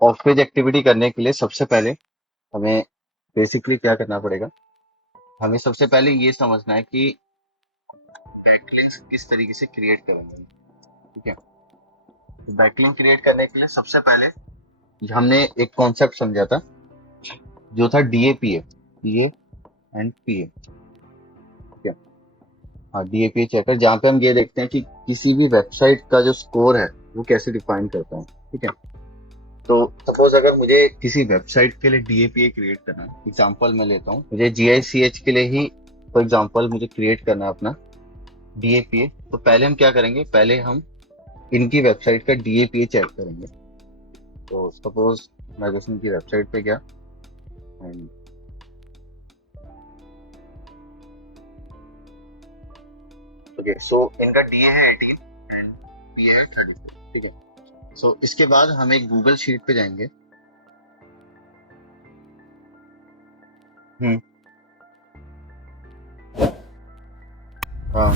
Of page activity करने के लिए सबसे पहले हमें बेसिकली क्या करना पड़ेगा। हमें सबसे पहले ये समझना है कि बैकलिंक्स किस तरीके से क्रिएट करेंगे। ठीक है, तो बैकलिंक क्रिएट करने के लिए सबसे पहले हमने एक कॉन्सेप्ट समझा था जो था डीएपीए, पीए एंड पीए। ठीक है, हाँ डीएपीए चेकर, जहाँ पे हम ये देखते हैं कि किसी भी वेबसाइट का जो स्कोर है वो कैसे डिफाइन करता है। ठीक है, तो सपोज अगर मुझे किसी वेबसाइट के लिए डीएपीए क्रिएट करना है, एग्जांपल मैं लेता हूँ, मुझे जीआईसीएच के लिए ही फॉर एग्जांपल मुझे क्रिएट करना है अपना डीएपीए, तो पहले हम क्या करेंगे, पहले हम इनकी वेबसाइट का डीएपीए चेक करेंगे। तो सपोज मैं जैसे इनकी वेबसाइट पे गया एंड ओके, सो इनका डीए है 18 एंड पीए है 34। ठीक है, सो इसके बाद हम एक गूगल शीट पे जाएंगे। हम्म, हाँ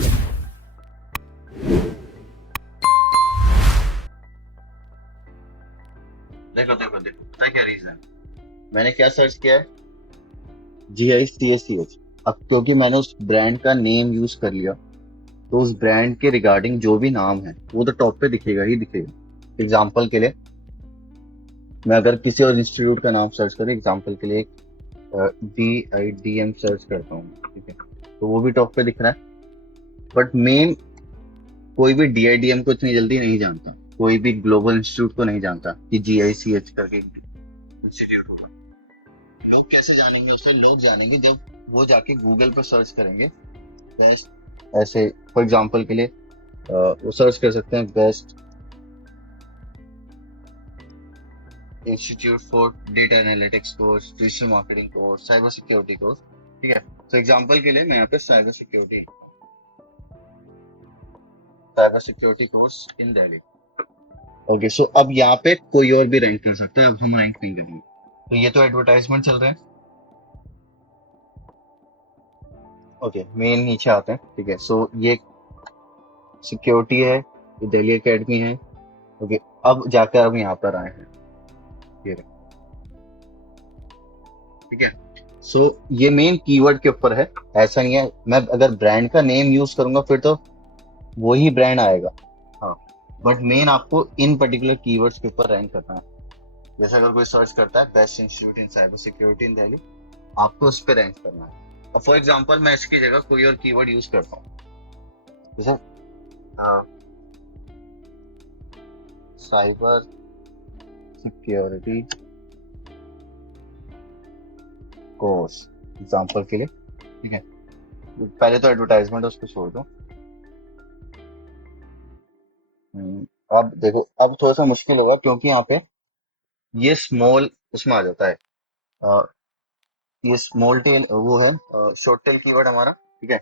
देखो देखो देखो, पता है क्या रीजन है? मैंने क्या सर्च किया है, GICACH। अब क्योंकि मैंने उस ब्रांड का नेम यूज कर लिया, तो उस ब्रांड के रिगार्डिंग जो भी नाम है वो तो टॉप पे दिखेगा ही दिखेगा। एग्जाम्पल के लिए मैं अगर किसी और इंस्टीट्यूट का नाम सर्च करूँ, एग्जाम्पल के लिए DIDM सर्च करता हूँ, ठीक है, तो वो भी टॉप पे दिख रहा है। बट मेन कोई भी DIDM को इतनी जल्दी नहीं जानता, कोई भी ग्लोबल इंस्टीट्यूट को नहीं जानता कि GICH करके इंस्टीट्यूट होगा। लोग कैसे जानेंगे उसे? लोग जानेंगे जब वो जाके गूगल पर सर्च करेंगे बेस्ट, ऐसे फॉर एग्जाम्पल के लिए वो सर्च कर सकते हैं best institute for data analytics course, digital marketing course, cyber security course. ठीक है, तो एग्जाम्पल के लिए मैं यहाँ पे cyber security course in Delhi. Okay, so अब यहाँ पे कोई और भी रैंक कर सकता है, अब हम रैंक नहीं करेंगे। तो ये तो एडवर्टाइजमेंट चल रहा है। ओके, मेन नीचे आते हैं। ठीक है, सो ये सिक्योरिटी है, ये दिल्ली एकेडमी है। ओके, अब जाकर हम यहाँ पर आए हैं, ये रहे। ठीक है, सो ये मेन कीवर्ड के ऊपर है। ऐसा नहीं है मैं अगर ब्रांड का नेम यूज करूंगा फिर तो वही ब्रांड आएगा। हाँ, बट मेन आपको इन पर्टिकुलर कीवर्ड्स के ऊपर रैंक करना है। जैसे अगर कोई सर्च करता है best institute in cyber security in Delhi, आपको उस पर रैंक करना है। अब फॉर एग्जांपल मैं इसकी जगह कोई और कीवर्ड यूज करता हूँ, जैसे साइबर सिक्योरिटी कोर्स एग्जांपल के लिए। ठीक है, पहले तो एडवर्टाइजमेंट उसको छोड़ दो। अब देखो, अब थोड़ा सा मुश्किल होगा क्योंकि यहाँ पे ये स्मॉल उसमें आ जाता है। अ, ये स्मॉल टेल वो है, शॉर्ट टेल कीवर्ड हमारा। ठीक है,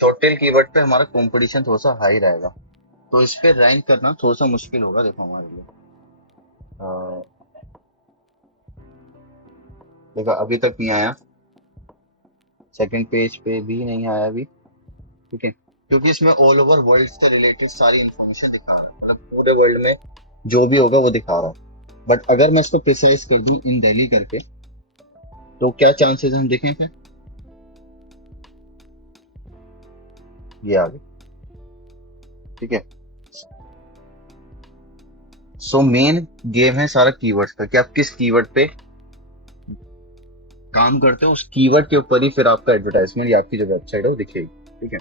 शॉर्ट टेल कीवर्ड पे हमारा कंपटीशन थोड़ा सा हाई रहेगा, तो इस पे रैंक करना थोड़ा सा मुश्किल होगा देखो हमारे लिए। अ, देखो अभी तक नहीं आया, सेकंड पेज पे भी नहीं आया अभी। ठीक है, क्योंकि इसमें ऑल ओवर वर्ल्ड से रिलेटेड सारी इंफॉर्मेशन दिखा रहा है, मतलब पूरे वर्ल्ड में जो भी होगा वो दिखा रहा है। बट अगर मैं इसको प्रिसाइज कर दूं इन दिल्ली करके, तो क्या चांसेस हम देखें फिर, ये आ गए। ठीक है, सो मेन गेम है सारा कीवर्ड्स का, कि आप किस कीवर्ड पे काम करते हो, उस कीवर्ड के ऊपर ही फिर आपका एडवर्टाइजमेंट या आपकी जो वेबसाइट है वो दिखेगी। ठीक है,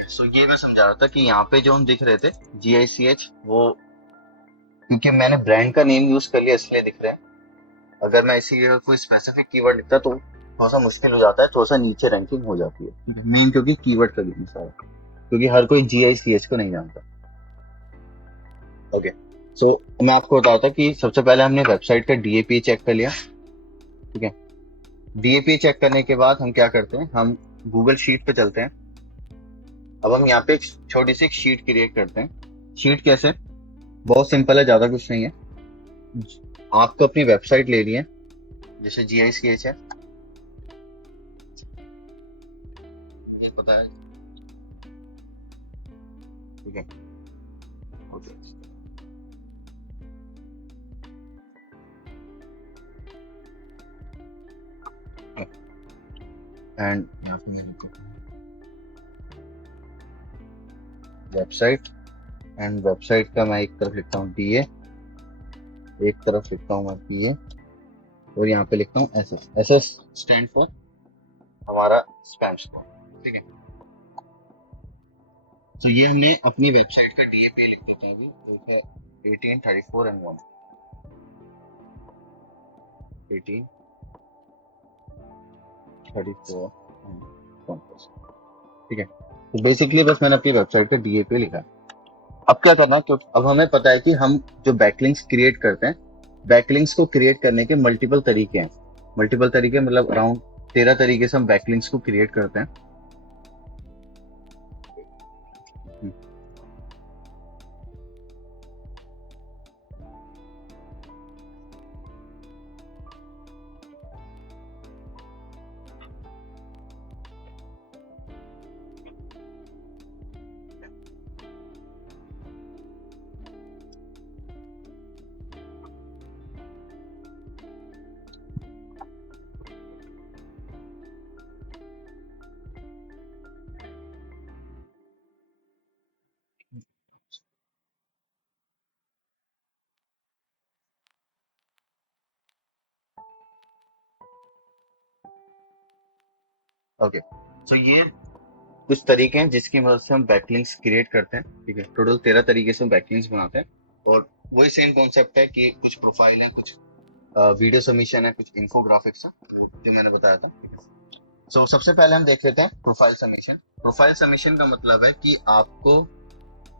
सो ये मैं समझा रहा था कि यहाँ पे जो हम दिख रहे थे GICH, वो क्योंकि मैंने ब्रांड का नेम यूज कर लिया इसलिए दिख रहे हैं। अगर मैं इसी जगह कोई स्पेसिफिक कीवर्ड लिखता तो थोड़ा सा मुश्किल हो जाता है, थोड़ा सा नीचे रैंकिंग हो जाती है मेन, क्योंकि कीवर्ड का गेम सारा, क्योंकि हर कोई GICH को नहीं जानता। ओके, सो मैं आपको बताता कि सबसे पहले हमने वेबसाइट का डीएपी चेक कर लिया। ठीक है, डीएपी चेक करने के बाद हम क्या करते हैं, हम गूगल शीट पे चलते हैं। अब हम यहाँ पे एक छोटी सी शीट क्रिएट करते हैं। शीट कैसे? बहुत सिंपल है, ज्यादा कुछ नहीं है। आपको अपनी वेबसाइट लेनी है, जैसे GICH है, ये पता है। ठीक है, ओके, एंड यहाँ पे मैं लिखूँ वेबसाइट, एंड वेबसाइट का मैं एक तरफ लिखता हूँ DA, एक तरफ लिखता हूँ मैं PA, और यहाँ पे लिखता हूँ SS। SS स्टैंड फॉर हमारा स्पैम स्कोर। ठीक है, तो ये हमने अपनी वेबसाइट का DA पे लिख देते हैं अभी, तो 18, 34 एंड 1, 18, 34 एंड 1। ठीक है, तो बेसिकली बस मैंने अपनी वेबसाइट का DA पे लिखा है। अब क्या करना है, क्योंकि अब हमें पता है कि हम जो बैकलिंक्स क्रिएट करते हैं, बैकलिंक्स को क्रिएट करने के मल्टीपल तरीके हैं। मल्टीपल तरीके मतलब अराउंड 13 तरीके से हम बैकलिंक्स को क्रिएट करते हैं। ओके, तो ये कुछ तरीके हैं जिसकी मदद से हम बैकलिंक्स क्रिएट करते हैं। ठीक है, टोटल 13 तरीके से हम बैकलिंक्स बनाते हैं, और वही सेम कॉन्सेप्ट है कि कुछ प्रोफाइल है, कुछ वीडियो सबमिशन है, कुछ इन्फोग्राफिक्स है, जो मैंने बताया था। सो सबसे पहले हम देख लेते हैं प्रोफाइल सबमिशन। प्रोफाइल सबमिशन का मतलब है कि आपको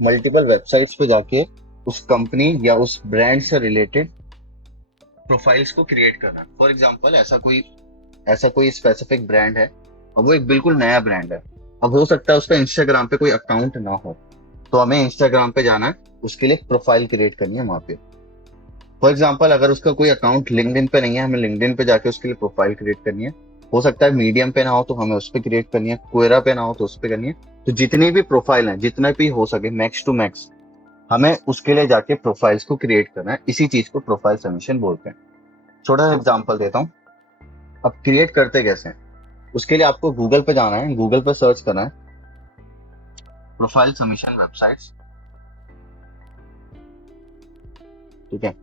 मल्टीपल वेबसाइट्स पे जाके उस कंपनी या उस ब्रांड से रिलेटेड प्रोफाइल्स को क्रिएट करना है। फॉर एग्जांपल ऐसा कोई स्पेसिफिक ब्रांड है और वो एक बिल्कुल नया ब्रांड है। अब हो सकता है उसका इंस्टाग्राम पे कोई अकाउंट ना हो, तो हमें इंस्टाग्राम पे जाना है, उसके लिए प्रोफाइल क्रिएट करनी है वहां पे। फॉर एग्जाम्पल अगर उसका कोई अकाउंट लिंक्डइन पे नहीं है, हमें लिंक्डइन पे जाके उसके लिए प्रोफाइल क्रिएट करनी है। हो सकता है मीडियम पे ना हो तो हमें उस पर क्रिएट करनी है, क्वेरा पे ना हो तो उस पर करनी है। तो जितनी भी प्रोफाइल है, जितना भी हो सके मैक्स टू मैक्स, हमें उसके लिए जाके प्रोफाइल्स को क्रिएट करना है। इसी चीज को प्रोफाइल सबमिशन बोलते हैं। छोटा सा एग्जाम्पल देता हूँ। अब क्रिएट करते कैसे हैं, उसके लिए आपको गूगल पे जाना है, गूगल पे सर्च करना है प्रोफाइल सबमिशन वेबसाइट्स। ठीक है,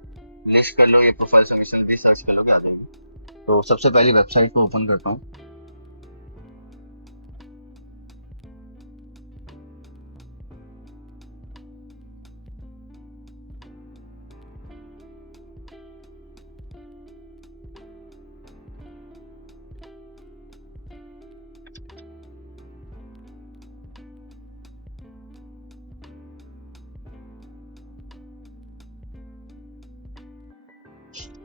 लिस्ट कर लो, ये प्रोफाइल सबमिशन भी सर्च कर लो, क्या आ जाएगी। तो सबसे पहली वेबसाइट को ओपन करता हूँ।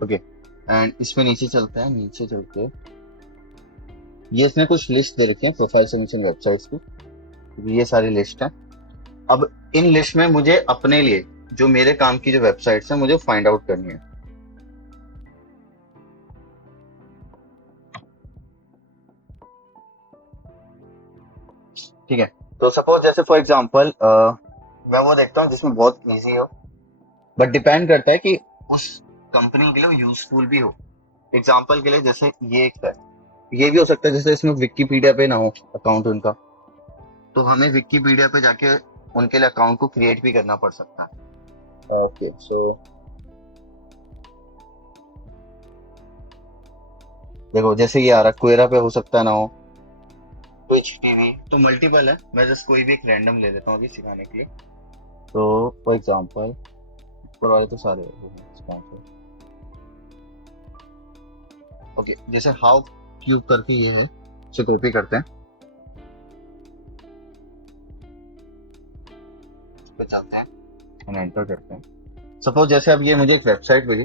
ओके, एंड इसमें नीचे चलते हैं, नीचे चलते ये इसने कुछ लिस्ट दे रखी है प्रोफाइल सबमिशन वेबसाइट्स की। ये सारी लिस्ट है। अब इन लिस्ट में मुझे अपने लिए जो मेरे काम की जो वेबसाइट्स है मुझे फाइंड आउट करनी है। ठीक है, तो सपोज जैसे फॉर एग्जांपल मैं वो देखता हूँ जिसमें बहुत इजी हो, बट डिपेंड करता है कि उस कंपनी के लिए यूजफुल भी हो। एग्जांपल के लिए जैसे ये एक है, ये भी हो सकता है जैसे इसमें विकिपीडिया पे ना हो अकाउंट उनका, तो हमें विकिपीडिया पे जाके उनके लिए अकाउंट को क्रिएट भी करना पड़ सकता है। ओके, सो देखो जैसे ये आ रहा, क्वेरा पे हो सकता है ना हो, ट्विच टीवी, तो मल्टीपल है। मैं जस्ट कोई भी एक रैंडम ले लेता हूँ अभी सिखाने के लिए। तो फॉर एग्जांपल ऊपर वाले तो सारे ओके, जैसे हाउ क्यूब करके ये है, इसे कॉपी करते हैं, इस पे जाते हैं और एंटर करते हैं। सपोज जैसे अब ये मुझे एक वेबसाइट मिली।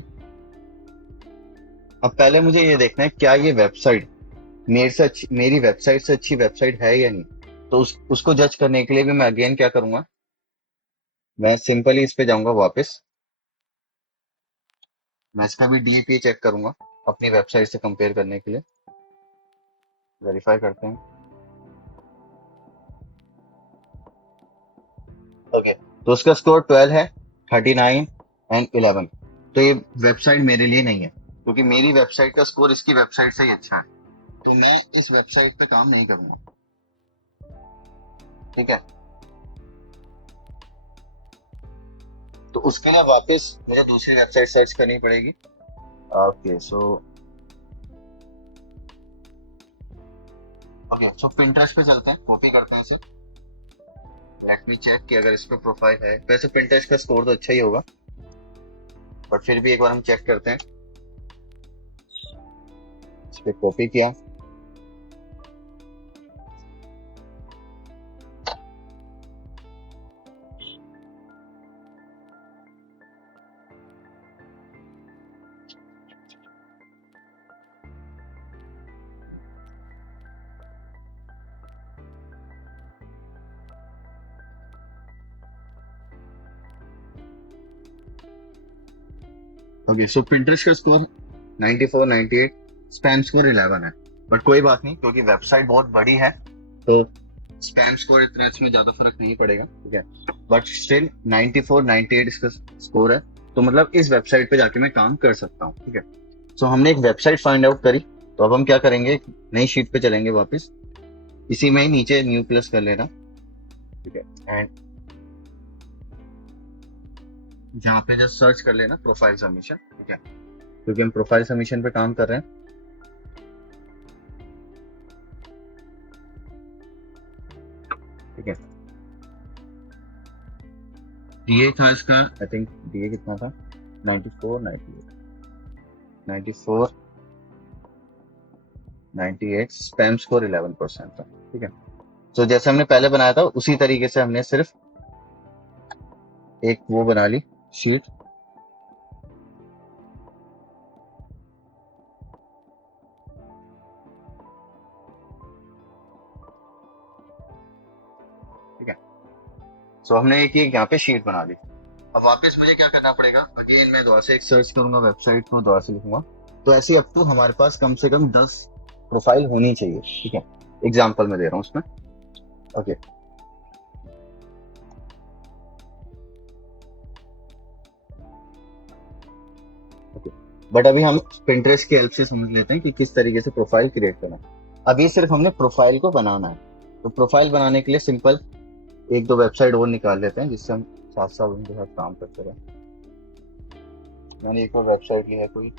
अब पहले मुझे ये देखना है क्या ये वेबसाइट मेरी वेबसाइट से अच्छी वेबसाइट है या नहीं। तो उसको जज करने के लिए भी मैं अगेन क्या करूंगा, मैं सिंपली इस पे जाऊंगा वापस, मैं इसका भी डीपी चेक करूंगा अपनी वेबसाइट से कंपेयर करने के लिए। वेरीफाई करते हैं। ओके, तो उसका स्कोर 12 है, 39 एंड 11। तो ये वेबसाइट मेरे लिए नहीं है, क्योंकि मेरी वेबसाइट का स्कोर इसकी वेबसाइट से ही अच्छा है। तो मैं इस वेबसाइट पे काम नहीं करूंगा। ठीक है, तो उसके लिए वापस मुझे दूसरी वेबसाइट सर्च करनी पड़ेगी। ओके सो पिंटरेस्ट पे चलते हैं, कॉपी करते हैं इसे। लेट मी चेक कि अगर इस पे प्रोफाइल है। वैसे पिंटरेस्ट का स्कोर तो अच्छा ही होगा, बट फिर भी एक बार हम चेक करते हैं। इस पे कॉपी किया। ओके सो पिंटरेस्ट का स्कोर 94, 98, स्पैम स्कोर 11 है। बट कोई बात नहीं, क्योंकि वेबसाइट बहुत बड़ी है तो स्पैम स्कोर इतना इसमें ज्यादा फर्क नहीं पड़ेगा। ठीक है, बट स्टिल 94, 98 इसका स्कोर है, तो मतलब इस वेबसाइट पे जाके मैं काम कर सकता हूँ। ठीक है, सो हमने एक वेबसाइट फाइंड आउट करी। तो अब हम क्या करेंगे, एक नई शीट पे चलेंगे वापस, इसी में ही नीचे न्यू प्लस कर लेना। ठीक है, एंड यहाँ पे जस्ट सर्च कर लेना प्रोफाइल सबमिशन। ठीक है, क्योंकि हम प्रोफाइल सबमिशन पे काम कर रहे हैं। ठीक है, डीए था इसका, आई थिंक डीए कितना था, 94, 98, 94, 98, स्पैम स्कोर 11% था। ठीक है, तो जैसे हमने पहले बनाया था उसी तरीके से हमने सिर्फ एक वो बना ली शीट। ठीक है, सो हमने एक यहाँ पे शीट बना ली। अब वापस मुझे क्या करना पड़ेगा, अगेन मैं दोबारा से एक सर्च करूंगा वेबसाइट को, दोबारा से लिखूंगा। तो ऐसे अप टू हमारे पास कम से कम 10 प्रोफाइल होनी चाहिए। ठीक है, एग्जाम्पल में दे रहा हूँ उसमें। ओके, ओके, बट अभी हम पिंटरेस्ट की हेल्प से समझ लेते हैं कि किस तरीके से प्रोफाइल क्रिएट करना है। अभी सिर्फ हमने प्रोफाइल को बनाना है। तो प्रोफाइल बनाने के लिए सिंपल एक दो वेबसाइट और निकाल लेते हैं, जिससे हम साथ साथ उनके साथ काम करते रहे। मैंने एक और वेबसाइट ली है कोई,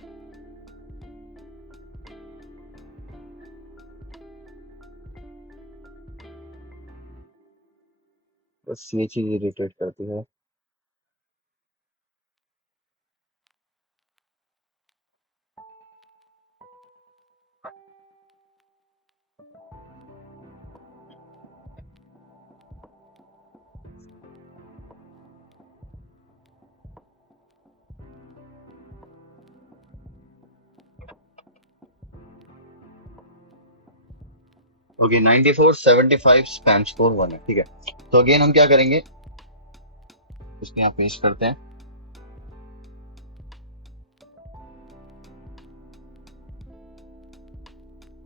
बस ये चीज इरिटेट करती है। ओके, 94, 75, स्पैम स्कोर 1 है। ठीक है, तो अगेन हम क्या करेंगे, इसके यहाँ पेस्ट करते हैं।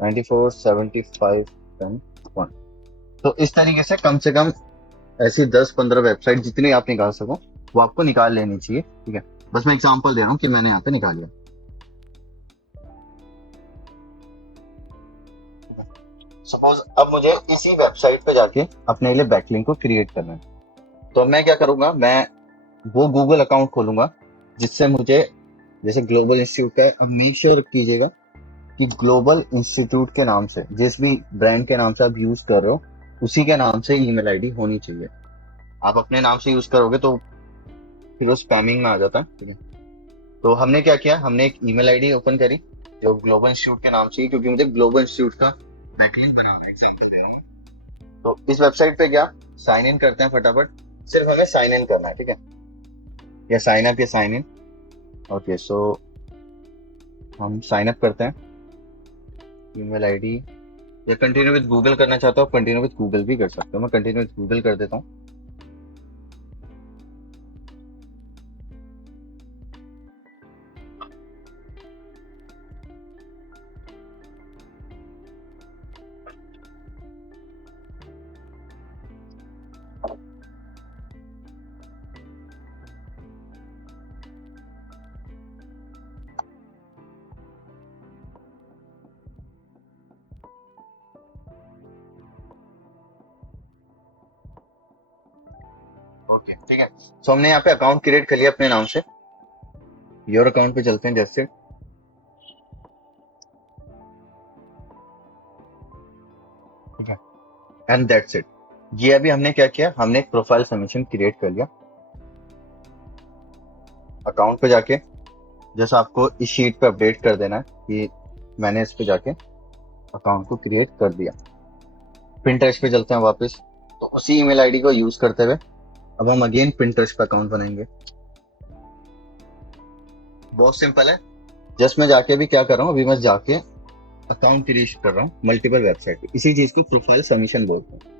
94, 75, स्पैम 1। तो इस तरीके से कम ऐसी 10-15 वेबसाइट जितनी आप निकाल सको वो आपको निकाल लेनी चाहिए। ठीक है, बस मैं एग्जांपल दे रहा हूँ कि मैंने यहाँ पे निकाल लिया। सपोज अब मुझे इसी वेबसाइट पे जाके अपने लिए बैकलिंक को क्रिएट करना है। तो मैं क्या करूंगा, मैं वो गूगल अकाउंट खोलूंगा जिससे मुझे, जैसे ग्लोबल इंस्टीट्यूट का है, अब मेक श्योर कीजिएगा कि ग्लोबल इंस्टीट्यूट के नाम से, जिस भी ब्रांड के नाम से आप यूज कर रहे हो उसी के नाम से ईमेल आईडी होनी चाहिए। आप अपने नाम से यूज करोगे तो फिर वो स्पैमिंग में आ जाता है। ठीक है, तो हमने क्या किया, हमने एक ईमेल आईडी ओपन करी जो ग्लोबल इंस्टीट्यूट के नाम से ही, क्योंकि मुझे ग्लोबल इंस्टीट्यूट का बैकलिंक बनाना है, एग्जांपल दे रहा हूँ। तो इस वेबसाइट पे क्या, साइन इन करते हैं फटाफट। सिर्फ हमें साइन इन करना है। ठीक है, या साइन अप या साइन इन। ओके सो हम साइन अप करते हैं, ईमेल आईडी, या कंटिन्यू विद गूगल करना चाहता हूँ, कंटिन्यू विद गूगल भी कर सकते हो। मैं कंटिन्यू विद गूगल कर देता हूँ। ओके ठीक है। सो हमने यहाँ पे अकाउंट क्रिएट कर लिया अपने नाम से। योर अकाउंट पे चलते हैं जैसे, ठीक है, एंड दैट्स इट। ये अभी हमने क्या किया, हमने एक प्रोफाइल सबमिशन क्रिएट कर लिया। अकाउंट पे जाके जैसे आपको इस शीट पे अपडेट कर देना है कि मैंने इस पे जाके अकाउंट को क्रिएट कर दिया। पिंटरेस्ट पे चलते हैं वापस, तो उसी ईमेल आईडी को यूज करते हुए अब हम अगेन पिंटरेस्ट पे अकाउंट बनाएंगे। बहुत सिंपल है। जस्ट मैं जाके अभी क्या कर रहा हूँ, अभी मैं जाके अकाउंट क्रिएट कर रहा हूँ मल्टीपल वेबसाइट पे। इसी चीज को प्रोफाइल सबमिशन बोलते हैं।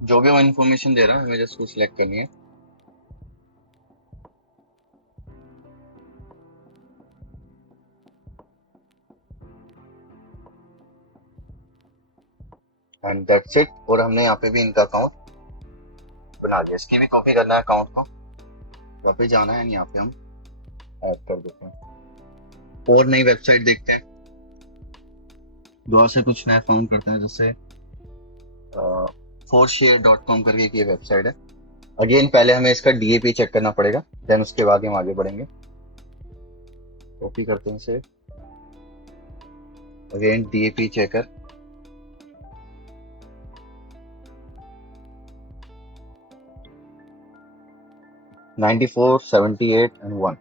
जो भी वो इन्फॉर्मेशन दे रहा है हमें जस्ट को सिलेक्ट करनी है। And that's it. और हमने यहाँ पे भी इनका अकाउंट बना लिया। इसकी भी कॉपी करना है अकाउंट को, यहाँ पे जाना है, यहाँ पे हम ऐड कर देते हैं और नई वेबसाइट देखते हैं। दोबारा से कुछ नया फाउंड करते हैं, जैसे forshare.com करके एक ये वेबसाइट है। अगेन पहले हमें इसका डीएपी चेक करना पड़ेगा, देन उसके बाद हम आगे बढ़ेंगे। कॉपी करते हैं इसे, again DAP checker, ninety 78 and 1।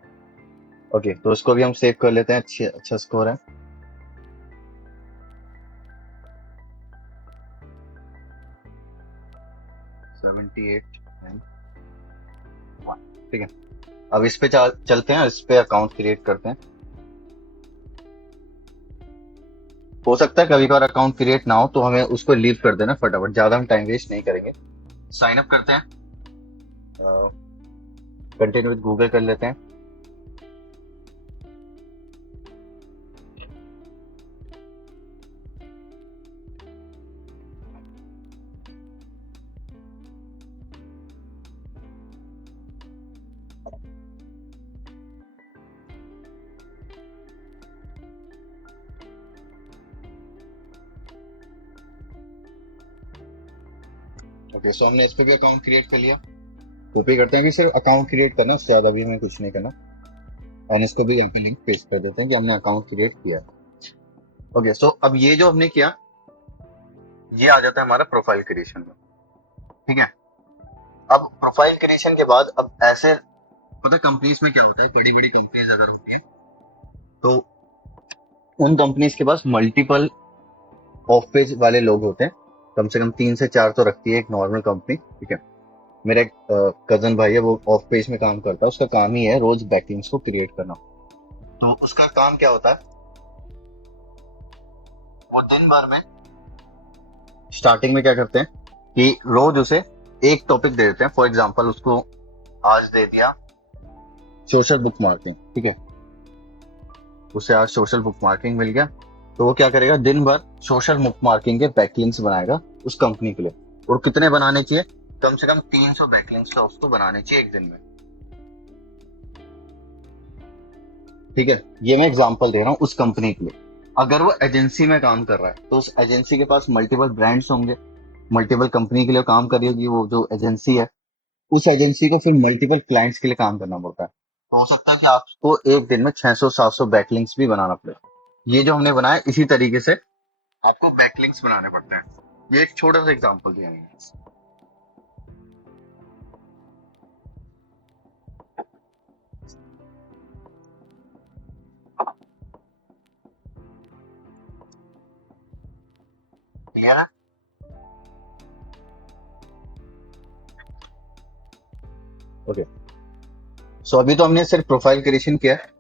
Okay, तो इसको भी हम सेव कर लेते हैं। अच्छा स्कोर है। ठीक है, अब इस पे चलते हैं, इस पे अकाउंट क्रिएट करते हैं। हो सकता है कभी कभार अकाउंट क्रिएट ना हो तो हमें उसको लीव कर देना फटाफट, ज्यादा हम टाइम वेस्ट नहीं करेंगे। साइन अप करते हैं, कंटिन्यू विद गूगल कर लेते हैं। ओके, सो हमने इस पे भी अकाउंट क्रिएट कर लिया। कॉपी करते हैं कि सिर्फ अकाउंट क्रिएट करना, उससे ज्यादा भी हमें कुछ नहीं करना। एंड इसको भी यहाँ पे लिंक पेस्ट कर देते हैं कि हमने अकाउंट क्रिएट किया। ओके, सो अब ये जो हमने किया ये आ जाता है हमारा प्रोफाइल क्रिएशन में। ठीक है, अब प्रोफाइल क्रिएशन के बाद अब ऐसे पता कंपनीज में क्या होता है, बड़ी बड़ी कंपनीज अगर होती है तो उन कंपनीज के पास मल्टीपल ऑफ पेज वाले लोग होते हैं। कम से कम 3 से 4 तो रखती है एक नॉर्मल कंपनी। ठीक है, मेरा एक कजन भाई है, वो ऑफ पेज में काम करता है। उसका काम ही है रोज बैकलिंक्स को क्रिएट करना। तो उसका काम क्या होता है, वो दिन भर में स्टार्टिंग में क्या करते हैं कि रोज उसे एक टॉपिक दे देते हैं। फॉर एग्जांपल उसको आज दे दिया सोशल बुक मार्किंग। ठीक है, उसे आज सोशल बुक मार्किंग मिल गया, तो वो क्या करेगा, दिन भर सोशल बुक मार्किंग के बैकलिंक्स बनाएगा उस कंपनी के लिए। और कितने बनाने चाहिए, कम से कम 300 बैकलिंक्स का उसको बनाने चाहिए एक दिन में। ठीक है, ये मैं एग्जांपल दे रहा हूँ उस कंपनी के लिए। अगर वो एजेंसी में काम कर रहा है तो उस एजेंसी के पास मल्टीपल ब्रांड्स होंगे, मल्टीपल कंपनी के लिए काम कर रही होगी वो जो एजेंसी है। उस एजेंसी को फिर मल्टीपल क्लाइंट्स के लिए काम करना पड़ता है। तो हो सकता है कि आपको एक दिन में 600-700 बैकलिंक्स भी बनाना पड़े। ये जो हमने बनाया इसी तरीके से आपको बैकलिंक्स बनाने पड़ते हैं। ये एक छोटा सा एग्जांपल दिया मैंने। क्लियर है? ओके, सो अभी तो हमने सिर्फ प्रोफाइल क्रिएशन किया है।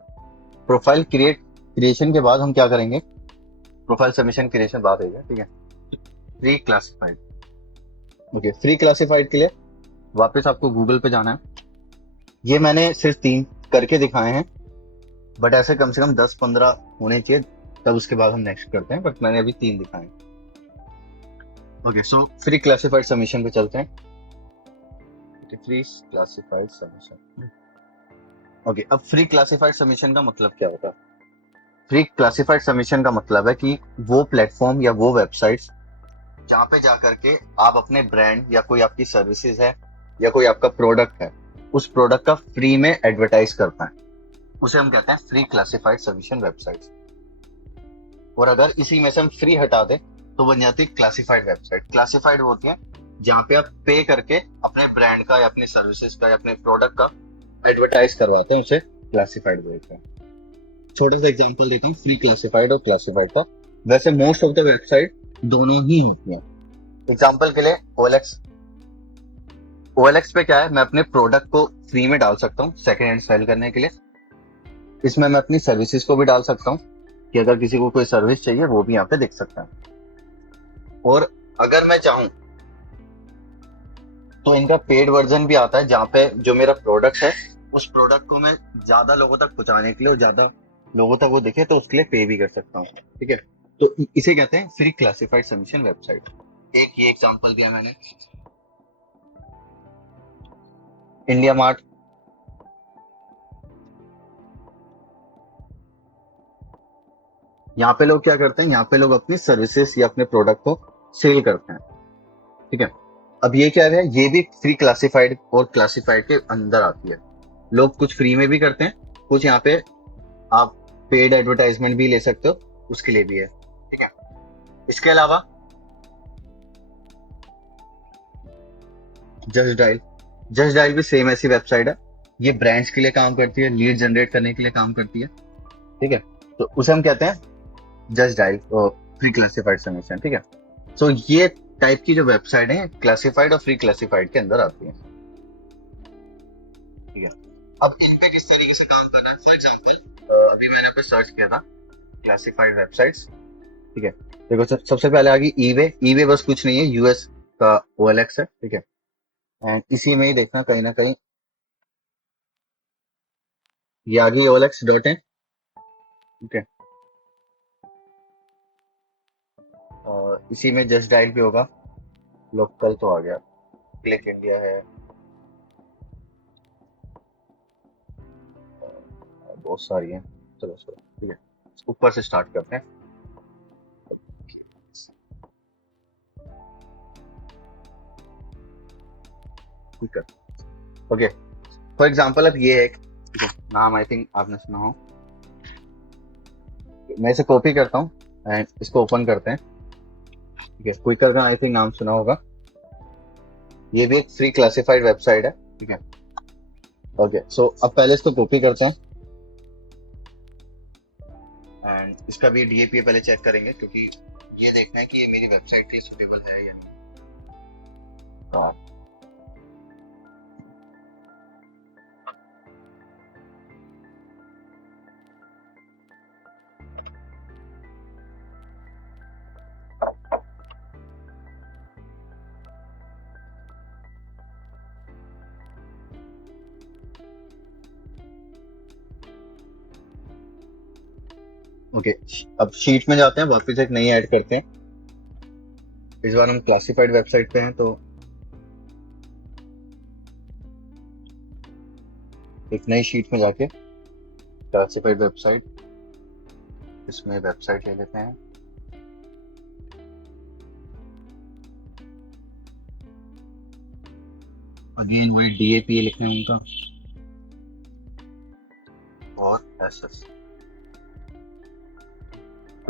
प्रोफाइल क्रिएशन के बाद हम क्या करेंगे, प्रोफाइल सबमिशन क्रिएशन बात है। ठीक है, free classified. Okay, free classified के लिए वापस आपको गूगल पे जाना है। ये मैंने सिर्फ 3 करके दिखाए हैं, बट ऐसे कम से कम 10-15 होने चाहिए, तब उसके बाद हम नेक्स्ट करते हैं, बट मैंने अभी 3 दिखाए हैं। Okay, so free classified submission पे चलते हैं। Free classified submission. ओके, अब फ्री क्लासिफाइड सबमिशन का मतलब क्या होता है? फ्री क्लासिफाइड सबमिशन का मतलब है कि वो प्लेटफॉर्म या वो वेबसाइट्स जहाँ पे जाकर के आप अपने ब्रांड या कोई आपकी सर्विसेज है या कोई आपका प्रोडक्ट है, उस प्रोडक्ट का फ्री में एडवर्टाइज कर पाए, उसे हम कहते हैं फ्री क्लासिफाइड सबमिशन वेबसाइट्स। और अगर इसी में से हम फ्री हटा दें तो बन जाती है क्लासिफाइड वेबसाइट। क्लासिफाइड होती है जहाँ पे आप पे करके अपने ब्रांड का या अपने सर्विसेज का या अपने प्रोडक्ट का एडवर्टाइज करवाते हैं, उसे क्लासिफाइड बोलते हैं। छोटा सा एग्जांपल देता हूँ फ्री क्लासिफाइड और क्लासिफाइड का। वैसे मोस्ट ऑफ द वेबसाइट दोनों ही होती हैं। एग्जांपल के लिए OLX। OLX पे क्या है, मैं अपने प्रोडक्ट को फ्री में डाल सकता हूँ सेकेंड हैंड सेल करने के लिए। इसमें मैं अपनी सर्विसेज को भी डाल सकता हूँ कि अगर किसी को कोई सर्विस चाहिए वो भी यहाँ पे देख सकता है। और अगर मैं चाहूँ तो इनका पेड वर्जन भी आता है, जहाँ पे जो मेरा प्रोडक्ट है उस प्रोडक्ट को मैं ज्यादा लोगों तक पहुंचाने के लिए और ज्यादा लोगों तक वो दिखे तो उसके लिए पे भी कर सकता हूँ। ठीक है, तो इसे कहते हैं फ्री क्लासिफाइड सबमिशन वेबसाइट। एक ये एग्जांपल दिया मैंने, इंडिया मार्ट। यहाँ पे लोग क्या करते हैं, यहाँ पे लोग अपनी सर्विसेज या अपने प्रोडक्ट को सेल करते हैं। ठीक है, अब ये क्या है, ये भी फ्री क्लासिफाइड और क्लासिफाइड के अंदर आती है। लोग कुछ फ्री में भी करते हैं, कुछ यहाँ पे आप पेड एडवर्टाइजमेंट भी ले सकते हो, उसके लिए भी है। ठीक है, इसके अलावा जस्ट डायल। जस्ट डायल भी सेम ऐसी वेबसाइट है। ये ब्रांड्स के लिए काम करती है, लीड जनरेट करने के लिए काम करती है। ठीक है, तो उसे हम कहते हैं just dial free classified submission. ठीक है, सो ये टाइप की जो वेबसाइट है क्लासिफाइड और फ्री क्लासिफाइड के अंदर आती है। ठीक है, अब इन पे किस तरीके से काम करना है, फॉर एग्जाम्पल अभी मैंने पे सर्च किया था क्लासिफाइड वेबसाइट्स। ठीक है, देखो सबसे पहले आ गई ईबे। ईबे बस कुछ नहीं है, यूएस का OLX है। ठीक है, एंड इसी में ही देखना कहीं ना कहीं ये आ गई OLX.in। ठीक है, और इसी में जस्ट डायल भी होगा। लोकल तो आ गया, क्लिक इंडिया है, बहुत सारी है। चलो चलो, ठीक है, ऊपर से स्टार्ट करते हैं। ठीक है, ओके, फॉर एग्जाम्पल अब ये एक नाम आई थिंक आपने सुना हो। मैं इसे कॉपी करता हूँ एंड इसको ओपन करते हैं। ठीक है, क्विकर का आई थिंक नाम सुना होगा। ये भी एक फ्री क्लासिफाइड वेबसाइट है। ठीक है, ओके, सो अब पहले इसको कॉपी करते हैं एंड इसका भी DAPA पहले चेक करेंगे, क्योंकि ये देखना है कि ये मेरी वेबसाइट के लिए सुटेबल है या नहीं। ओके, अब शीट में जाते हैं, वापस एक नई ऐड करते हैं। इस बार हम क्लासिफाइड वेबसाइट पे हैं, तो एक नई शीट में जाके क्लासिफाइड वेबसाइट, इसमें वेबसाइट ले लेते हैं। अगेन वही DAPA लिखना है उनका और SS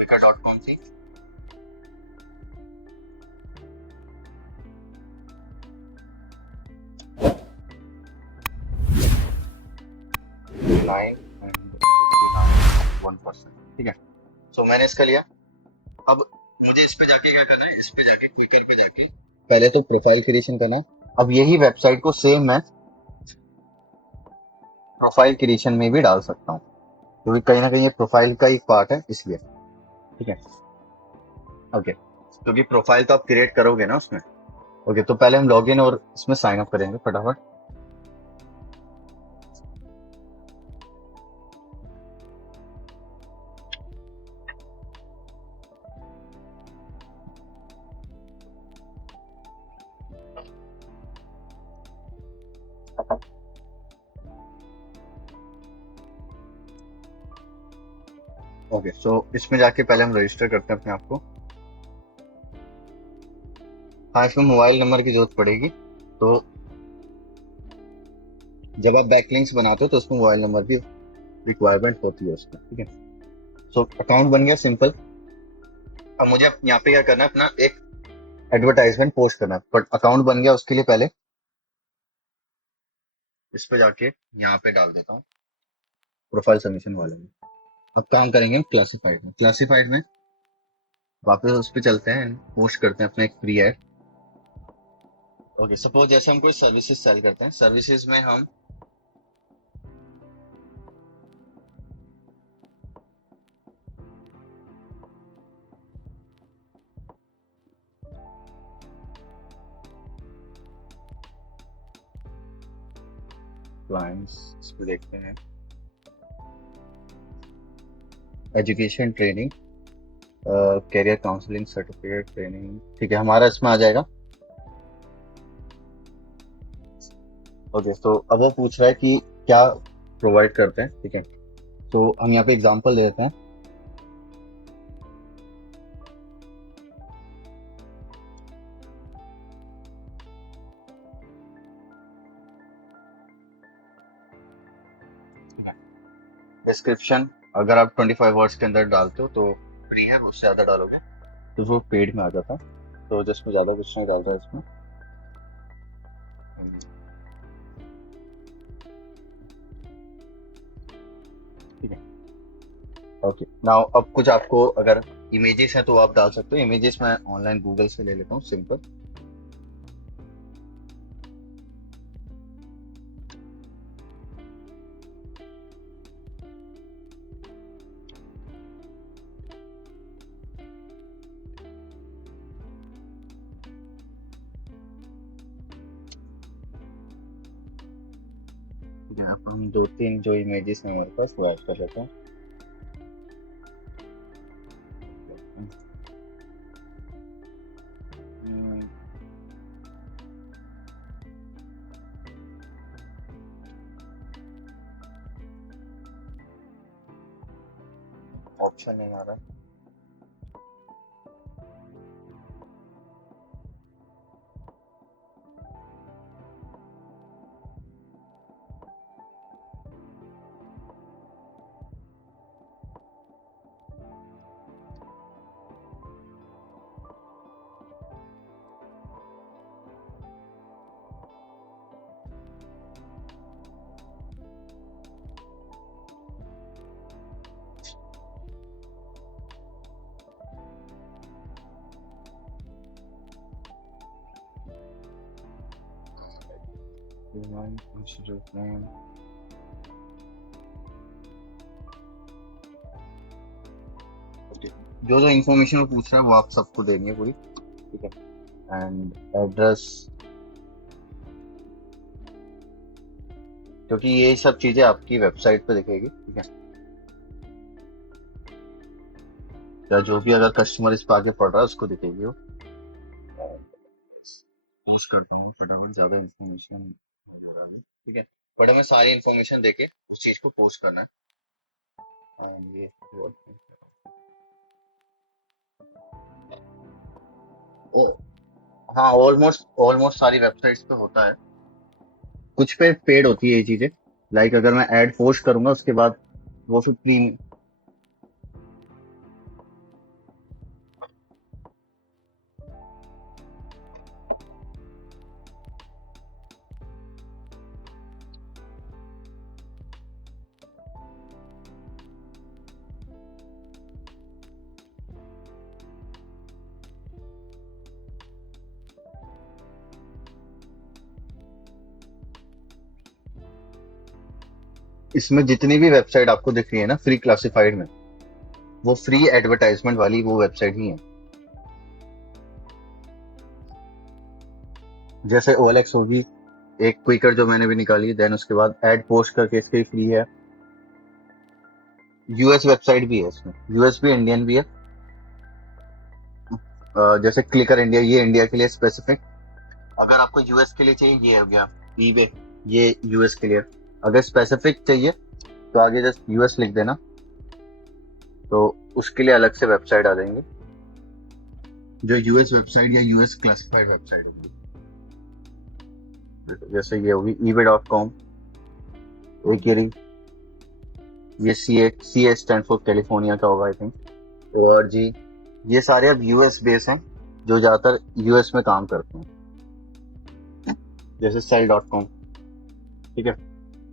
क्विकर.com थी। Line and 1%। ठीक है, सो मैंने इसका लिया। अब मुझे इस पे जाके क्या करना है, इस पे जाके क्विकर पे जाके पहले तो प्रोफाइल क्रिएशन करना है। अब यही वेबसाइट को सेम मैं प्रोफाइल क्रिएशन में भी डाल सकता हूँ, क्योंकि कहीं ना कहीं ये प्रोफाइल का एक पार्ट है, इसलिए। ठीक है, ओके, क्योंकि प्रोफाइल तो आप क्रिएट करोगे ना उसमें, ओके, तो पहले हम लॉग इन और इसमें साइन अप करेंगे फटाफट। ओके, सो इसमें जाके पहले हम रजिस्टर करते हैं अपने आप को। हाँ, इसमें मोबाइल नंबर की जरूरत पड़ेगी। तो जब आप बैकलिंक्स बनाते हो तो उसमें मोबाइल नंबर की रिक्वायरमेंट होती है उसमें, ठीक है। सो अकाउंट बन गया सिंपल। अब मुझे यहाँ पे क्या करना है, अपना एक एडवर्टाइजमेंट पोस्ट करना है। बट अकाउंट बन गया, उसके लिए पहले इस पे जाके यहाँ पे डाल देता हूँ प्रोफाइल सबमिशन वाले में। अब काम करेंगे क्लासिफाइड में। क्लासिफाइड में वापस उस पे चलते हैं, पोस्ट करते हैं अपना एक फ्री एड। ओके, सपोज जैसे हम कोई सर्विसेज सेल करते हैं, सर्विसेज में हम क्लाइंट्स इस पे देखते हैं, education training, career counselling certificate training, ठीक है, हमारा इसमें आ जाएगा। ओके, तो अब वो पूछ रहा है कि क्या प्रोवाइड करते हैं, ठीक है। तो हम यहाँ पे एग्जांपल दे देते हैं। डिस्क्रिप्शन अगर आप 25 वर्ड्स के अंदर डालते हो तो फ्री है, उससे ज्यादा डालोगे तो वो पेड में आ जाता है। तो जस्ट मैं ज्यादा कुछ नहीं डाल रहा इसमें। ठीक है, ओके। नाउ अब कुछ आपको अगर इमेजेस है तो आप डाल सकते हो। इमेजेस मैं ऑनलाइन गूगल से ले लेता हूँ सिंपल। ठीक है, अब हम दो तीन जो इमेजेस हैं हमारे पास वो ऐड कर लेते हैं। ऑप्शन नहीं आ रहा। जो जो इन्फॉर्मेशन वो पूछ रहा है वो आप सबको देनी है पूरी, ठीक है। एंड एड्रेस, क्योंकि ये सब चीजें आपकी वेबसाइट पे दिखेगी, ठीक है। या जो भी अगर कस्टमर इस पे आगे पढ़ रहा है उसको दिखेगी वो। पोस्ट करता हूँ फटाफट, ज्यादा इन्फॉर्मेशन हो रहा है, ठीक है। बट हमें सारी इन्फॉर्मेशन देके उस चीज को पोस्ट करना है। एंड ये हाँ, ऑलमोस्ट ऑलमोस्ट सारी वेबसाइट्स पे होता है। कुछ पे पेड होती है ये चीजें। लाइक अगर मैं एड पोस्ट करूंगा उसके बाद वो फिर फ्री। इसमें जितनी भी वेबसाइट आपको दिख रही है ना फ्री क्लासिफाइड में, वो फ्री एडवर्टाइजमेंट वाली वो वेबसाइट ही है। जैसे OLX होगी, एक क्विकर जो मैंने भी निकाली, देन उसके बाद एड पोस्ट करके इसके फ्री है। यूएस वेबसाइट भी है इसमें, यूएस भी इंडियन भी है। जैसे क्लिकर इंडिया, ये इंडिया के लिए स्पेसिफिक। अगर आपको यूएस के लिए चाहिए, ये हो गया eBay, ये यूएस के लिए। अगर स्पेसिफिक चाहिए तो आगे जस्ट यूएस लिख देना, तो उसके लिए अलग से वेबसाइट आ जाएंगे, जो यूएस वेबसाइट या यूएस क्लासिफाइड वेबसाइट होगी। जैसे ये होगी ebay.com, एक ये रही, ये सी ए स्टैंड फॉर कैलिफोर्निया का होगा आई थिंक, और जी ये सारे अब यूएस बेस हैं, जो ज्यादातर यूएस में काम करते हैं। जैसे sell.com, ठीक है।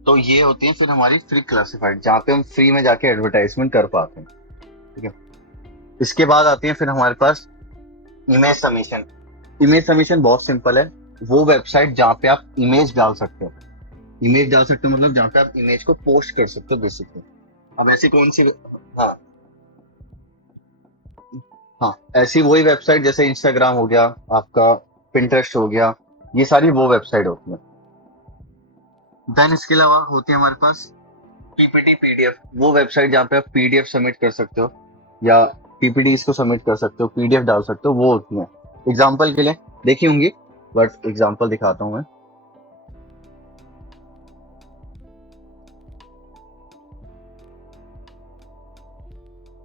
तो ये होती है फिर हमारी फ्री क्लासिफाइड, जहाँ पे हम फ्री में जाके एडवर्टाइजमेंट कर पाते हैं, ठीक है। इसके बाद आती है फिर हमारे पास इमेज सबमिशन। इमेज सबमिशन बहुत सिंपल है, वो वेबसाइट जहाँ पे आप इमेज डाल सकते हो। इमेज डाल सकते हो मतलब जहाँ पे आप इमेज को पोस्ट कर सकते हो बेसिकली। अब ऐसी कौन सी, हाँ हाँ, ऐसी वही वेबसाइट जैसे इंस्टाग्राम हो गया आपका, पिंटरेस्ट हो गया, ये सारी वो वेबसाइट होती है। देन इसके अलावा होती है हमारे पास पीपीटी पीडीएफ, वो वेबसाइट जहाँ पे आप पीडीएफ सबमिट कर सकते हो या पीपीटी इसको सबमिट कर सकते हो, पीडीएफ डाल सकते हो, वो होती है। एग्जाम्पल के लिए देखी होंगी, बट एग्जाम्पल दिखाता हूँ मैं।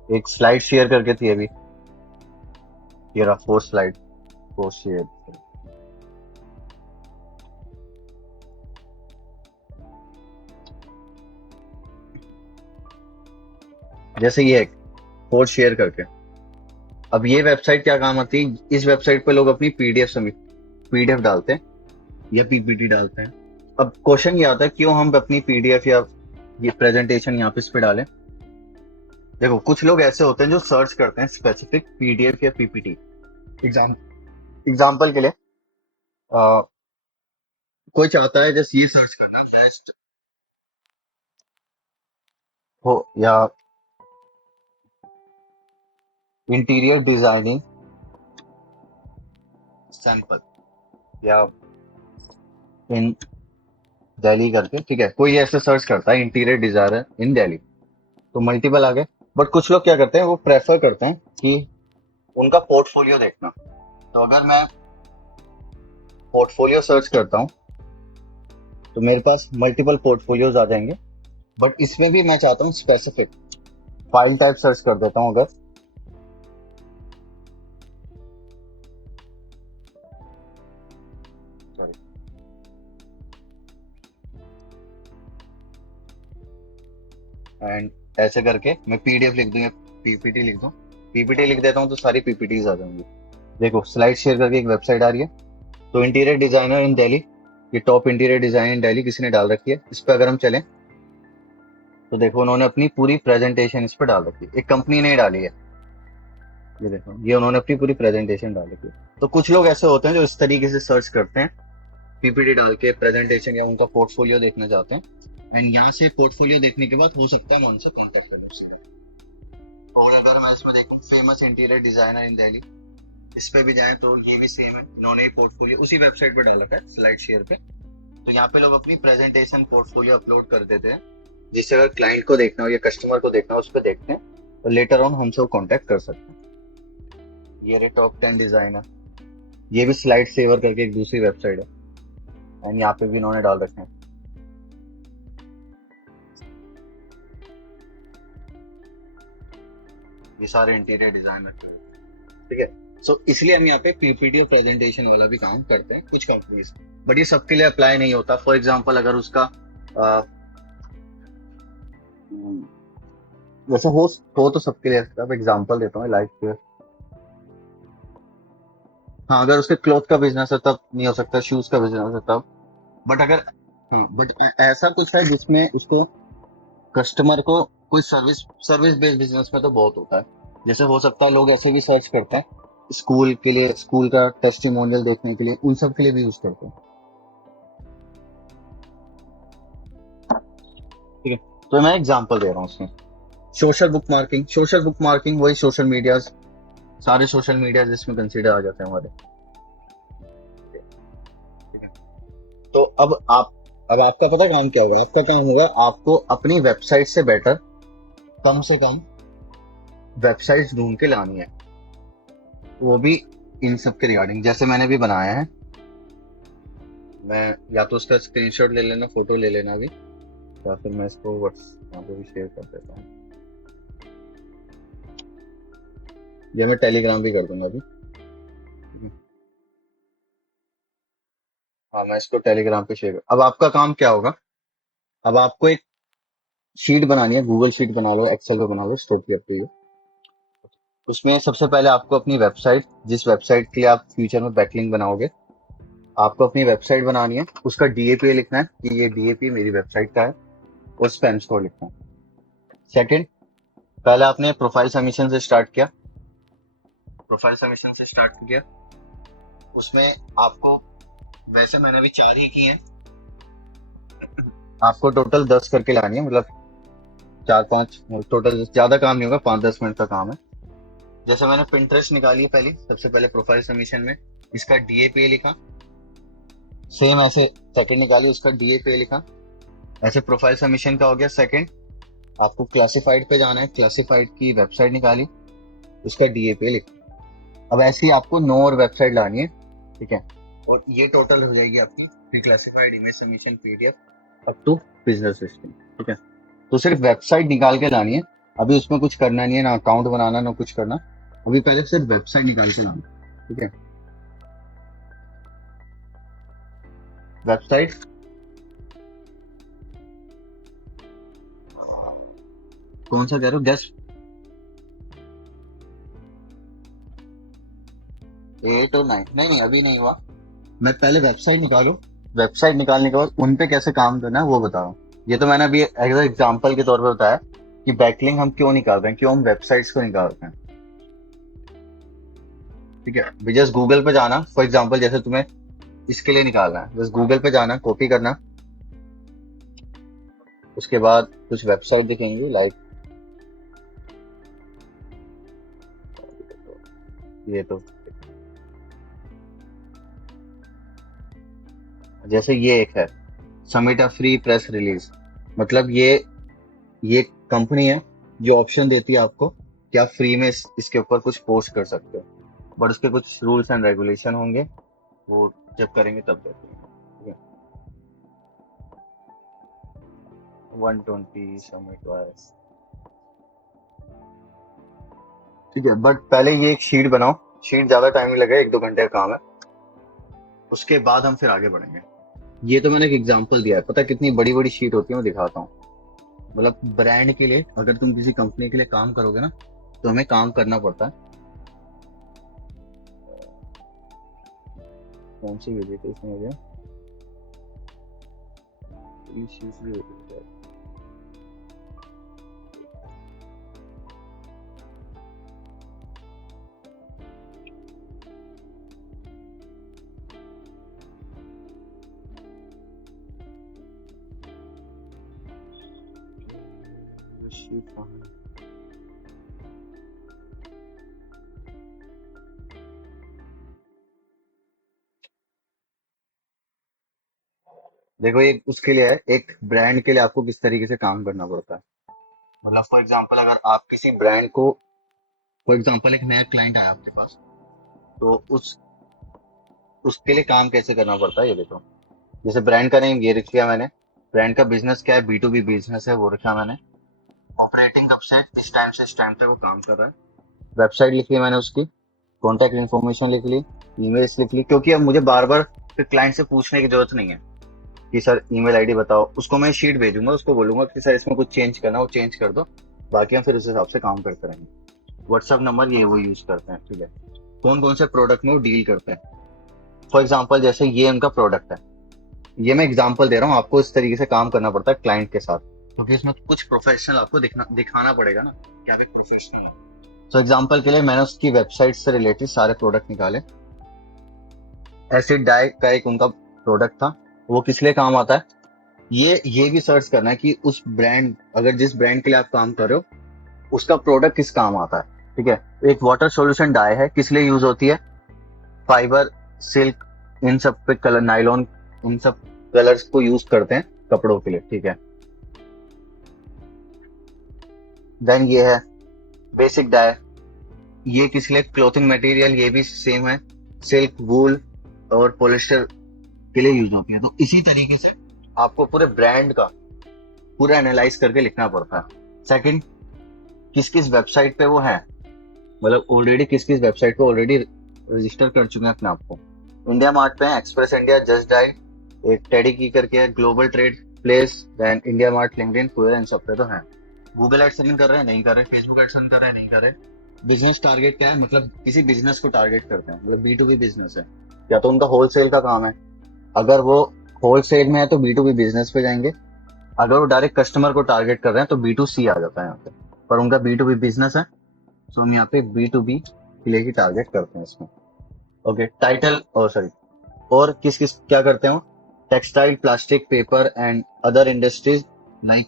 एक स्लाइड शेयर करके थी अभी, ये रहा 4 स्लाइड, 4 शेयर। जैसे ये 4 शेयर करके। अब ये वेबसाइट क्या काम आती है, इस वेबसाइट पे लोग अपनी पीडीएफ डालते हैं या पीपीटी डालते हैं। अब क्वेश्चन ये आता है क्यों हम अपनी पीडीएफ या ये प्रेजेंटेशन यहाँ पे इस पे डालें। देखो कुछ लोग ऐसे होते हैं जो सर्च करते हैं स्पेसिफिक पीडीएफ या पीपीटी। एग्जाम्पल के लिए कोई चाहता है जस्ट ये सर्च करना बेस्ट हो या इंटीरियर डिजाइनिंग सैंपल या इन दिल्ली करके, ठीक है। कोई ऐसे सर्च करता है इंटीरियर डिजाइनर इन दिल्ली, तो मल्टीपल आ गए। बट कुछ लोग क्या करते हैं, वो प्रेफर करते हैं कि उनका पोर्टफोलियो देखना। तो अगर मैं पोर्टफोलियो सर्च करता हूँ तो मेरे पास मल्टीपल पोर्टफोलियोज आ जाएंगे। बट इसमें भी मैं चाहता हूँ स्पेसिफिक फाइल टाइप सर्च कर देता हूँ अगर, एंड ऐसे करके मैं पीडीएफ लिख दूं या पीपीटी लिख दूं, पीपीटी लिख देता हूँ तो सारी पीपीटीज आ जाएंगी। देखो स्लाइड शेयर करके एक वेबसाइट आ रही है, तो इंटीरियर डिजाइनर इन दिल्ली, ये टॉप इंटीरियर डिजाइन इन दिल्ली किसी ने डाल रखी है। इस पर अगर हम चलें तो देखो उन्होंने अपनी पूरी प्रेजेंटेशन इस पर डाल रखी है, एक कंपनी ने डाली है। ये देखो ये उन्होंने अपनी पूरी प्रेजेंटेशन डाल रखी है। तो कुछ लोग ऐसे होते हैं जो इस तरीके से सर्च करते हैं, पीपीटी डाल के प्रेजेंटेशन या उनका पोर्टफोलियो देखना चाहते हैं। एंड यहाँ से पोर्टफोलियो देखने के बाद हो सकता है मैं उनसे कॉन्टेक्ट करूँ। और अगर मैं इसमें देखूँ फेमस इंटीरियर डिजाइनर इन दिल्ली, इस पे भी जाए तो ये भी सेम है, इन्होंने पोर्टफोलियो उसी वेबसाइट पे डाला है स्लाइड शेयर पे। तो यहाँ पे लोग अपनी प्रेजेंटेशन पोर्टफोलियो अपलोड कर देते हैं, जिससे अगर क्लाइंट को देखना हो या कस्टमर को देखना हो उस पर देखते हैं, तो लेटर ऑन हमसे कॉन्टेक्ट कर सकते हैं। ये रहे टॉप 10 डिजाइनर, ये भी स्लाइड सेवर करके एक दूसरी वेबसाइट है, एंड यहाँ पे भी इन्होंने डाल रखे हैं। ये सारे इंटीरियर डिजाइनर, ठीक है। सो इसलिए हम यहाँ पे पीपीटी और प्रेजेंटेशन वाला भी काम करते हैं कुछ कंपनीज, बट ये सबके लिए अप्लाई नहीं होता। फॉर एग्जांपल अगर उसका वैसे हो तो सबके लिए। अब एग्जांपल देता हूँ लाइक, हाँ अगर उसके क्लॉथ का बिजनेस है तब नहीं हो सकता, शूज का बिजनेस है तब। बट अगर बट ऐसा कुछ है जिसमें उसको कस्टमर को कोई सर्विस बेस्ड बिजनेस में तो बहुत होता है। जैसे हो सकता है लोग ऐसे भी सर्च करते हैं स्कूल के लिए, स्कूल का टेस्टिमोनियल देखने के लिए, उन सब के लिए भी यूज करते हैं, ठीक है। तो मैं एग्जांपल दे रहा हूँ उसमें social book marking. Social book marking वही सोशल मीडिया, सारे सोशल मीडिया जिसमें कंसीडर आ जाते हैं हमारे। अब आपका पता काम क्या होगा? आपका काम होगा आपको अपनी वेबसाइट से बेटर कम से कम वेबसाइट्स ढूंढ के लानी है, वो भी इन सब के रिगार्डिंग। जैसे मैंने भी बनाया है, मैं या तो उसका स्क्रीनशॉट ले लेना, फोटो ले लेना अभी, या फिर मैं इसको व्हाट्सएप यहाँ पे भी शेयर कर देता हूँ, या मैं टेलीग्राम भी कर दूंगा अभी। हाँ, मैं इसको टेलीग्राम पे शेयर। अब आपका काम क्या होगा? अब आपको एक शीट बनानी है, गूगल शीट बना लो, एक्सेल पे बना लो, स्टोर की अप टू यू। उसमें सबसे पहले आपको अपनी वेबसाइट, जिस वेबसाइट के लिए आप फ्यूचर में बैकलिंक बनाओगे, आपको अपनी वेबसाइट बनानी है, उसका डीएपी लिखना है कि ये डीएपी मेरी वेबसाइट का है, और स्पैम स्कोर लिखना है। सेकंड, पहले आपने प्रोफाइल सबमिशन से स्टार्ट किया, प्रोफाइल सबमिशन से स्टार्ट किया, उसमें आपको, वैसे मैंने अभी 4 ही की हैं, आपको टोटल 10 करके लानी है, मतलब 4-5 टोटल, ज्यादा काम नहीं होगा, 5-10 मिनट का काम है। जैसे मैंने पिंटरेस्ट निकाली है पहली, सबसे पहले प्रोफाइल सबमिशन में इसका डीएपी लिखा, सेम ऐसे सेकंड निकाली, उसका डीएपी लिखा, ऐसे प्रोफाइल सबमिशन का हो गया। सेकंड, आपको क्लासिफाइड पे जाना है, क्लासिफाइड की वेबसाइट निकाली, उसका डीएपी लिखा। अब ऐसे ही आपको 9 और वेबसाइट लानी है, ठीक है, और ये टोटल हो जाएगी आपकी pre classified image submission PDF up to business listing, ठीक है। तो सिर्फ वेबसाइट निकाल के लानी है, अभी उसमें कुछ करना नहीं है, ना अकाउंट बनाना, ना कुछ करना, अभी पहले सिर्फ वेबसाइट निकाल के लाना, ठीक है। वेबसाइट कौन सा कह रहे हो? गैस 8 और 9? नहीं नहीं, अभी नहीं हुआ, मैं पहले वेबसाइट निकालू, वेबसाइट निकालने के बाद उन पे कैसे काम करना है वो बता रहा हूँ। ये तो मैंने अभी एज एग्जाम्पल के तौर पर बताया कि बैकलिंक हम क्यों निकाल रहे हैं, क्यों हम वेबसाइट्स को निकाल रहे हैं, ठीक है। अभी जस्ट गूगल पे जाना, फॉर एग्जाम्पल जैसे तुम्हें इसके लिए निकालना है, बस गूगल पे जाना, कॉपी करना, उसके बाद कुछ वेबसाइट दिखेंगी, लाइक ये तो, जैसे ये एक है, submit a free press release, मतलब ये कंपनी है जो ऑप्शन देती है आपको कि आप फ्री में इसके ऊपर कुछ पोस्ट कर सकते हो, बट उसके कुछ रूल्स एंड रेगुलेशन होंगे, वो जब करेंगे तब देखेंगे, ठीक है। 120 सबमिट वायस, ठीक है, बट पहले ये एक शीट बनाओ, शीट ज्यादा टाइम नहीं लगेगा, 1-2 घंटे का काम है, उसके बाद हम फिर आगे बढ़ेंगे। ये तो मैंने एक एग्जांपल दिया है, पता है कितनी बड़ी बड़ी शीट होती है, मैं दिखाता हूँ। मतलब ब्रांड के लिए, अगर तुम किसी कंपनी के लिए काम करोगे ना, तो हमें काम करना पड़ता है। कौन सी विजिट है इसमें? हो गया ये शीट भी होती है। शीट कहाँ है? देखो, एक उसके लिए है, एक ब्रांड के लिए आपको किस तरीके से काम करना पड़ता है। मतलब फॉर एग्जांपल, अगर आप किसी ब्रांड को, फॉर एग्जांपल एक नया क्लाइंट आया आपके पास, तो उसके लिए काम कैसे करना पड़ता है, ये देखो। जैसे ब्रांड का नेम ये लिख लिया मैंने, ब्रांड का बिजनेस क्या है, B2B बिजनेस है, वो रखा मैंने। ऑपरेटिंग कब से है, इस टाइम से इस टाइम तक वो काम कर रहा है। वेबसाइट लिख ली मैंने उसकी, कॉन्टैक्ट इन्फॉर्मेशन लिख ली, ईमेल्स लिख ली, क्योंकि अब मुझे बार बार फिर क्लाइंट से पूछने की जरूरत नहीं है कि सर ईमेल आईडी बताओ, उसको मैं शीट भेजूंगा, उसको बोलूंगा कि सर इसमें कुछ चेंज करना, वो चेंज कर दो, बाकी हम फिर उस हिसाब से काम करते रहेंगे। व्हाट्सएप नंबर ये वो यूज करते हैं, ठीक है। कौन कौन से प्रोडक्ट में वो डील करते हैं, फॉर एग्जाम्पल जैसे ये उनका प्रोडक्ट है, ये मैं एग्जाम्पल दे रहा हूँ, आपको इस तरीके से काम करना पड़ता है क्लाइंट के साथ, क्योंकि इसमें कुछ प्रोफेशनल आपको दिखाना पड़ेगा ना कि आप एक प्रोफेशनल हो। तो एग्जाम्पल के लिए मैंने उसकी वेबसाइट से रिलेटेड सारे प्रोडक्ट निकाले। एसिड डाई का एक उनका प्रोडक्ट था, वो किस लिए काम आता है, ये भी सर्च करना है कि उस ब्रांड, अगर जिस ब्रांड के लिए आप काम कर रहे हो, उसका प्रोडक्ट किस काम आता है, ठीक है। एक वाटर सॉल्यूशन डाई है, किस लिए यूज होती है, फाइबर, सिल्क, इन सब पे कलर, नाइलॉन, इन सब कलर्स को यूज करते हैं कपड़ों के लिए, ठीक है। देन ये है बेसिक डाई, ये किस लिए, क्लोथिंग मटेरियल, ये भी सेम है, सिल्क, वूल और पॉलिस्टर के लिए यूज होती है। तो इसी तरीके से आपको पूरे ब्रांड का पूरा एनालाइज करके लिखना पड़ता है। सेकंड, किस किस वेबसाइट पे वो है, मतलब ऑलरेडी किस किस वेबसाइट पे ऑलरेडी रजिस्टर कर चुके हैं अपने आप को। इंडिया मार्ट पे है, एक्सप्रेस इंडिया, जस्ट डाइल, एक टेडी की करके है, global trade place, then IndiaMART, LinkedIn, पूरे इन सब पे तो है। गूगल एड्स रन कर रहे हैं, नहीं कर रहे, फेसबुक एड्स रन कर रहे हैं, नहीं कर रहे। बिजनेस टारगेट क्या है, मतलब किसी बिजनेस को टारगेट करते हैं, मतलब बी टू बी बिजनेस है, या तो उनका होलसेल का काम है, अगर वो होलसेल में है तो बी टू बी बिजनेस पे जाएंगे, अगर वो डायरेक्ट कस्टमर को टारगेट कर रहे हैं तो बी टू सी आ जाता है यहाँ पे, पर उनका बी टू बी बिजनेस है, तो हम यहाँ पे बी टू बी के लिए ही टारगेट करते हैं इसमें। ओके, टाइटल और सॉरी, और किस किस क्या करते हैं, textile, plastic, paper and other industries like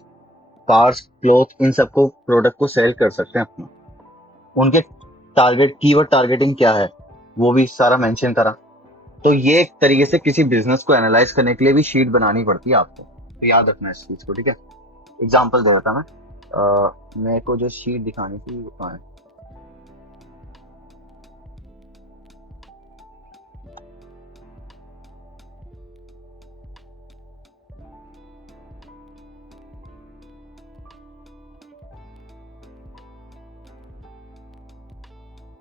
cars, cloth, इन सबको प्रोडक्ट को सेल कर सकते हैं अपना। उनके टारगेट, कीवर्ड टारगेटिंग क्या है वो भी सारा मेंशन करा। तो ये एक तरीके से किसी बिजनेस को एनालाइज करने के लिए भी शीट बनानी पड़ती है आपको, तो याद रखना इस चीज को, ठीक है। एग्जाम्पल दे रहा था मैं, मेरे को जो शीट दिखानी थी वो कहाँ है।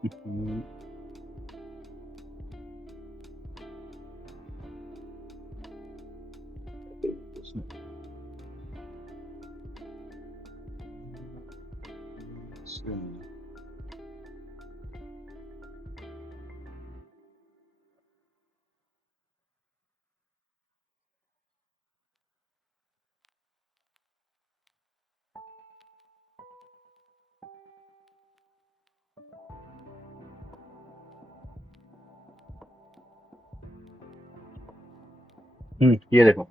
हम्म, इसमें, इसमें। ये देखो,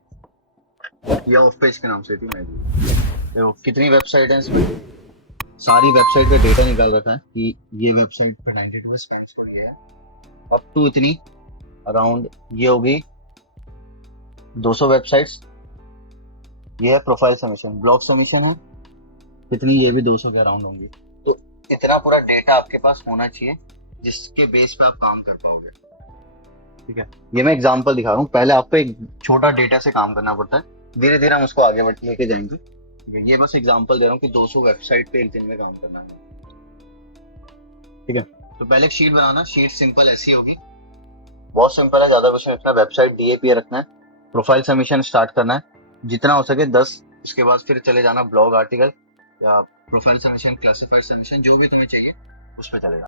ये ऑफ पेज के नाम से थी, मैं देखो कितनी वेबसाइट है इसमें, सारी वेबसाइट का डेटा निकाल रखा है कि ये वेबसाइट पे 92 स्पैम्स को ये है, अप टू इतनी, अराउंड ये होगी 200 वेबसाइट्स। ये है प्रोफाइल सबमिशन, ब्लॉग सबमिशन है कितनी, ये भी 200 के अराउंड होंगी। तो इतना पूरा डेटा आपके पास होना चाहिए जिसके बेस पे आप काम कर पाओगे, ठीक है। ये मैं एग्जांपल दिखा रहा हूँ, पहले आपको एक छोटा डेटा से काम करना पड़ता है, धीरे धीरे हम उसको आगे बढ़ लेके जाएंगे, ठीक है। ये बस एग्जांपल दे रहा हूँ कि 200 वेबसाइट पे एक दिन में काम करना है, ठीक है। तो पहले एक शीट बनाना, शीट सिंपल ऐसी होगी, बहुत सिंपल है, ज्यादा कुछ नहीं रखना, वेबसाइट डीएपी रखना है, प्रोफाइल सबमिशन स्टार्ट करना है, जितना हो सके 10, उसके बाद फिर चले जाना ब्लॉग आर्टिकल या प्रोफाइल सबमिशन, क्लासिफाइड सबमिशन, जो भी तुम्हें चाहिए उस पर चले जाना।